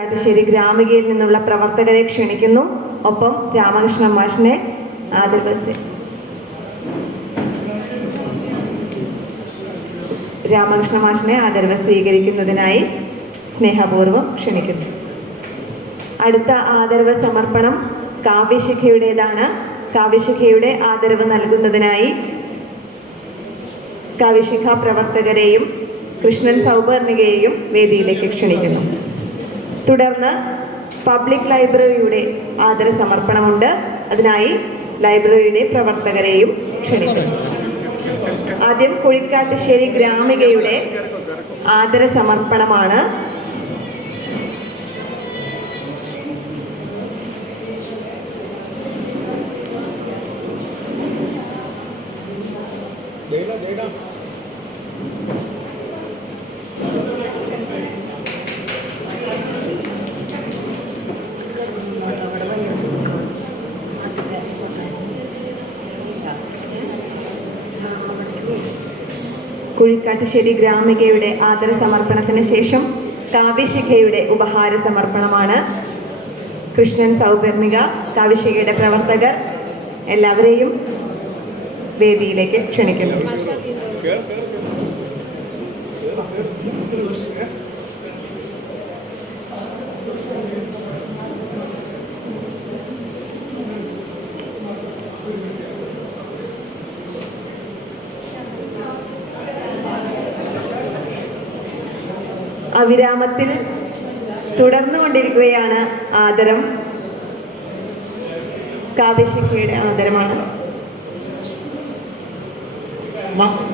കാട്ടുശ്ശേരി ഗ്രാമികയിൽ നിന്നുള്ള പ്രവർത്തകരെ ക്ഷണിക്കുന്നു. ഒപ്പം രാമകൃഷ്ണ മാഷിനെ ആദർവസ് രാമകൃഷ്ണ മാഷിനെ ആദരവ് സ്വീകരിക്കുന്നതിനായി സ്നേഹപൂർവം ക്ഷണിക്കുന്നു. അടുത്ത ആദരവ് സമർപ്പണം കാവ്യശിഖയുടേതാണ്. കാവ്യശിഖയുടെ ആദരവ് നൽകുന്നതിനായി കാവ്യശിഖ പ്രവർത്തകരെയും കൃഷ്ണൻ സൗപർണികയെയും വേദിയിലേക്ക് ക്ഷണിക്കുന്നു. തുടർന്ന് പബ്ലിക് ലൈബ്രറിയുടെ ആദര സമർപ്പണമുണ്ട് അതിനായി ലൈബ്രറിയുടെ പ്രവർത്തകരെയും ക്ഷണിക്കുന്നു. ആദ്യം കുഴിക്കാട്ടുശ്ശേരി ഗ്രാമികയുടെ ആദര സമർപ്പണമാണ് കുഴിക്കാട്ടുശ്ശേരി ഗ്രാമികയുടെ ആദര സമർപ്പണത്തിന് ശേഷം കാവ്യശിഖയുടെ ഉപഹാര സമർപ്പണമാണ് കൃഷ്ണൻ സൗപർണിക കാവ്യശിഖയുടെ പ്രവർത്തകർ എല്ലാവരെയും വേദിയിലേക്ക് ക്ഷണിക്കുന്നു. അവിരാമത്തിൽ തുടർന്നു കൊണ്ടിരിക്കുകയാണ് ആദരം. കാവ്യശിഖയുടെ ആദരമാണ്. മ-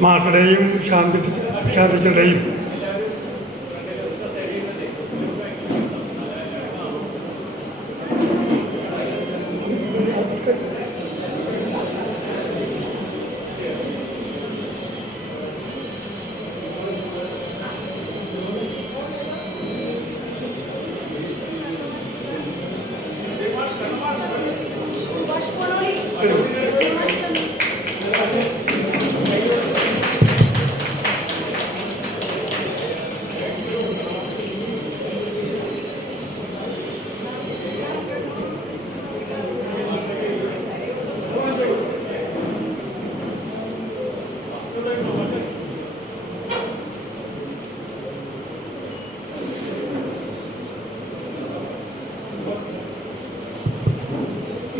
മാഷയുടെയും ശാന്തി ടീച്ച- ശാന്തി ടീച്ചറുടെയും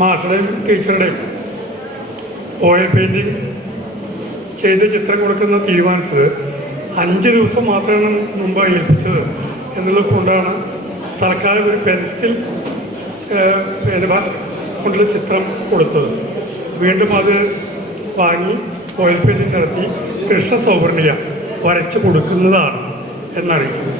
മാഷയുടെയും ടീച്ചറുടെയും ഓയിൽ പെയിന്റിങ് ചെയ്ത് ചിത്രം കൊടുക്കുന്ന തീരുമാനിച്ചത് അഞ്ച് ദിവസം മാത്രമാണ് മുമ്പ് ഏൽപ്പിച്ചത് എന്നുള്ളത് കൊണ്ടാണ് തൽക്കാലം ഒരു പെൻസിൽ കൊണ്ടുള്ള ചിത്രം കൊടുത്തത്. വീണ്ടും അത് വാങ്ങി ഓയിൽ പെയിന്റിങ് നടത്തി കൃഷ്ണ സൗവർണിക വരച്ച് കൊടുക്കുന്നതാണ് എന്നറിയിക്കുന്നു.